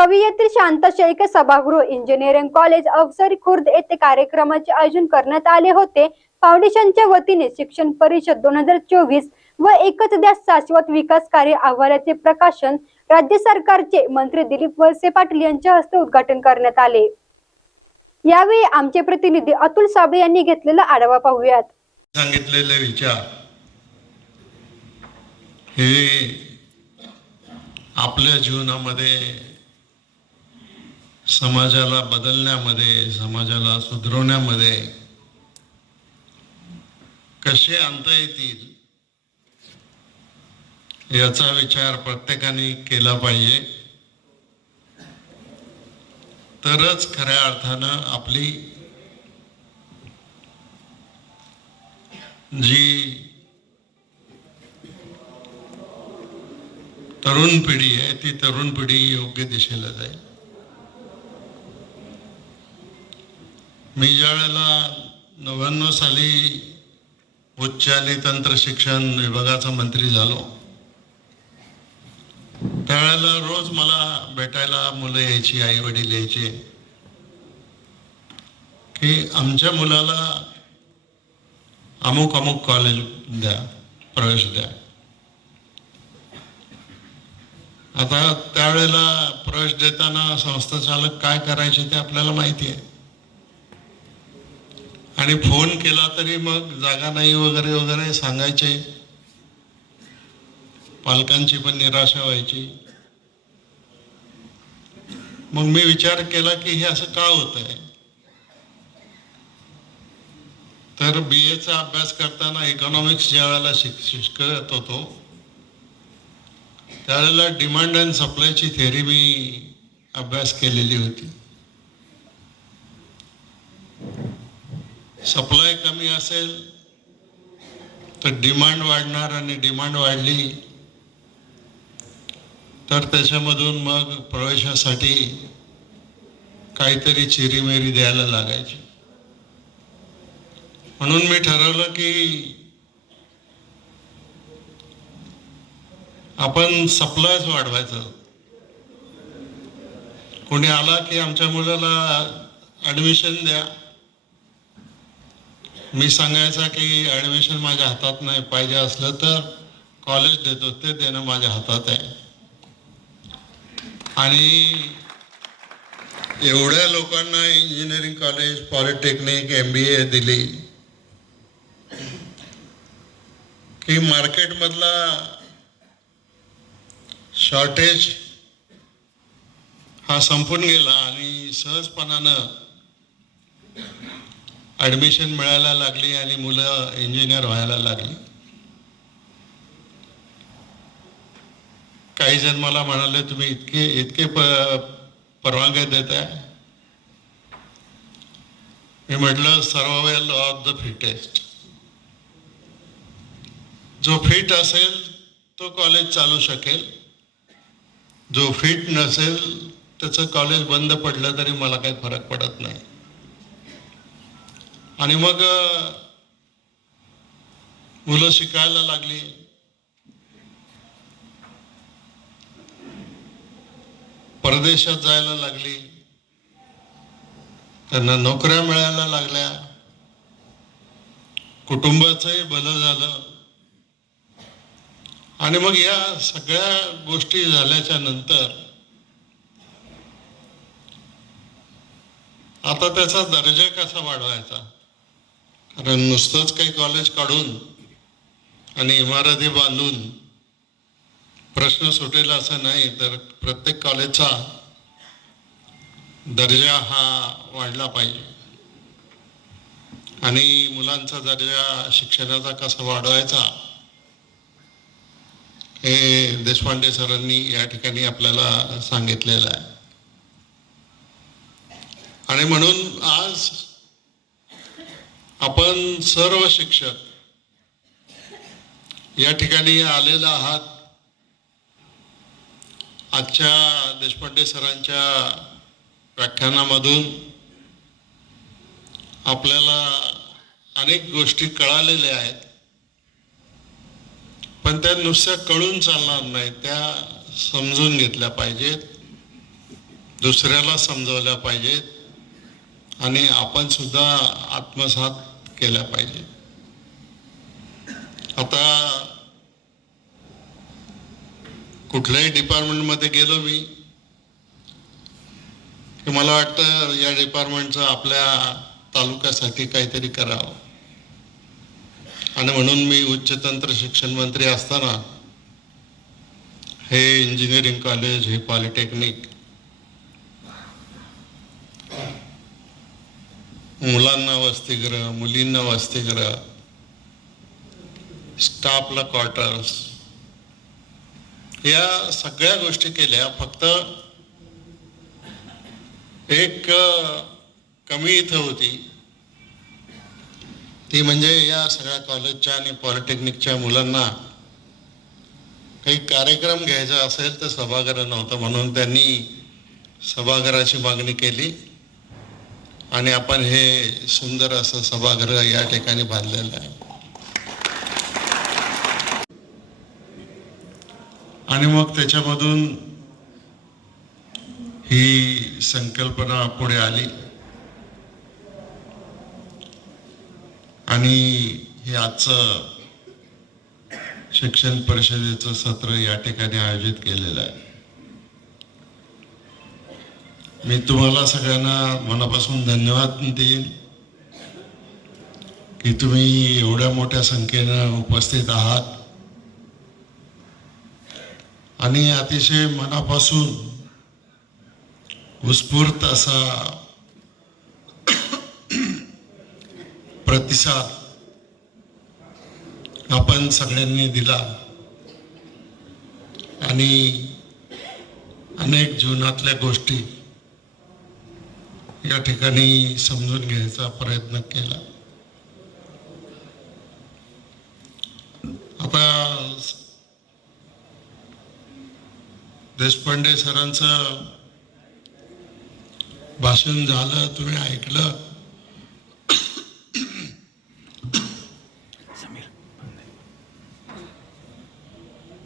कवयित्री शांता शेळके सभागृह engineering college Avsari Khurd येथे कार्यक्रमाचे आयोजन करण्यात आले होते. फाउंडेशनच्या वतीने शिक्षण परिषद दोन हजार चोवीस व एकच द्या शाश्वत विकास कार्य अहवालाचे प्रकाशन राज्य सरकारचे मंत्री दिलीप वळसे पाटील यांच्या हस्ते उद्घाटन करण्यात आले. यावेळी आमचे प्रतिनिधी अतुल साबळे यांनी घेतलेला आढावा पाहूयात. सांगितलेले विचार हे आपल्या जीवनामध्ये समाजाला बदलण्यामध्ये समाजाला सुधरवण्यामध्ये कसे आणता येतील याचा विचार प्रत्येकाने केला पाहिजे. तरच खऱ्या अर्थानं आपली जी तरुण पिढी आहे ती तरुण पिढी योग्य दिशेला जाईल. मी ज्या वेळेला नव्याण्णव साली उच्च आणि तंत्र शिक्षण विभागाचा मंत्री झालो त्यावेळेला रोज मला भेटायला मुलं यायची आई वडील यायचे की आमच्या मुलाला अमुक अमुक कॉलेज द्या प्रवेश द्या. आता त्यावेळेला प्रवेश देताना संस्था चालक काय करायचे ते आपल्याला माहिती आहे. आणि फोन केला तरी मग जागा नाही वगैरे वगैरे सांगायचे. पालकांची पण निराशा व्हायची. मग मी विचार केला की हे असं का होत आहे तर बी एचा अभ्यास करताना इकॉनॉमिक्स ज्या वेळेला शिक शिकत होतो त्यावेळेला डिमांड अँड सप्लायची थेअरी मी अभ्यास केलेली होती. सप्लाय कमी असेल तर डिमांड वाढणार आणि डिमांड वाढली तर त्याच्यामधून मग प्रवेशासाठी काहीतरी चिरीमेरी द्यायला लागायची. म्हणून मी ठरवलं की आपण सप्लायच वाढवायचं. कोणी आला की आमच्या मुलाला ॲडमिशन द्या. मी सांगायचा की ॲडमिशन माझ्या हातात नाही. पाहिजे असलं तर कॉलेज देतो. ते देणं माझ्या हातात आहे. आणि एवढ्या लोकांना engineering college polytechnic M B A दिली की मार्केटमधला शॉर्टेज हा संपून गेला आणि सहजपणानं ॲडमिशन मिळायला लागली आणि मुलं इंजिनियर व्हायला लागली. काही जण मला म्हणाले तुम्ही इतके इतके प परवानगी देत आहे मी म्हटलं सर्वावेल ऑफ द फिटेस्ट. जो फिट असेल तो कॉलेज चालू शकेल. जो फिट नसेल त्याचं कॉलेज बंद पडलं तरी मला काही फरक पडत नाही. आणि मग मुलं शिकायला लागली. परदेशात जायला लागली. त्यांना नोकऱ्या मिळायला लागल्या. कुटुंबाचंही भलं झालं. आणि मग या सगळ्या गोष्टी झाल्याच्यानंतर आता त्याचा दर्जा कसा वाढवायचा? कारण नुसतंच काही कॉलेज काढून आणि इमारती बांधून प्रश्न सुटेल असं नाही तर प्रत्येक कॉलेजचा दर्जा हा वाढला पाहिजे. आणि मुलांचा दर्जा शिक्षणाचा कसा वाढवायचा हे देशपांडे सरांनी या ठिकाणी आपल्याला सांगितलेलं आहे. आणि म्हणून आज आपण सर्व शिक्षक या ठिकाणी आलेला आहात. आजच्या देशपांडे सरांच्या व्याख्यानामधून आपल्याला अनेक गोष्टी कळालेल्या आहेत. पण त्या नुसत्या कळून चालणार नाही त्या समजून घेतल्या पाहिजेत. दुसऱ्याला समजवल्या पाहिजेत. आणि आपण सुद्धा आत्मसात केल्या पाहिजे. आता कुठल्याही डिपार्टमेंटमध्ये गेलो मी की मला वाटतं या डिपार्टमेंटचं आपल्या तालुक्यासाठी काहीतरी करावं. आणि म्हणून मी उच्च तंत्र शिक्षण मंत्री असताना हे इंजिनिअरिंग कॉलेज हे पॉलिटेक्निक मुलांना वसतिगृह मुलींना वसतिगृह स्टाफला क्वार्टर्स या सगळ्या गोष्टी केल्या फक्त एक कमी इथं होती. ती म्हणजे या सगळ्या कॉलेजच्या आणि पॉलिटेक्निकच्या मुलांना काही कार्यक्रम घ्यायचा असेल तर सभागृह नव्हतं म्हणून त्यांनी सभागृहाची मागणी केली. आणि आपण हे सुंदर असं सभागृह या ठिकाणी बांधलेलं आहे. आणि मग त्याच्यामधून ही संकल्पना पुढे आली. आणि हे आजचं शिक्षण परिषदेचं सत्र या ठिकाणी आयोजित केलेलं आहे. मी तुम्हाला सगळ्यांना मनापासून धन्यवाद देईन की तुम्ही एवढ्या मोठ्या संख्येनं उपस्थित आहात. आणि अतिशय मनापासून उत्स्फूर्त असा प्रतिसाद आपण सगळ्यांनी दिला. आणि अनेक जीवनातल्या गोष्टी या ठिकाणी समजून घ्यायचा प्रयत्न केला. आता देशपांडे सरांचं भाषण झालं तुम्ही ऐकलं?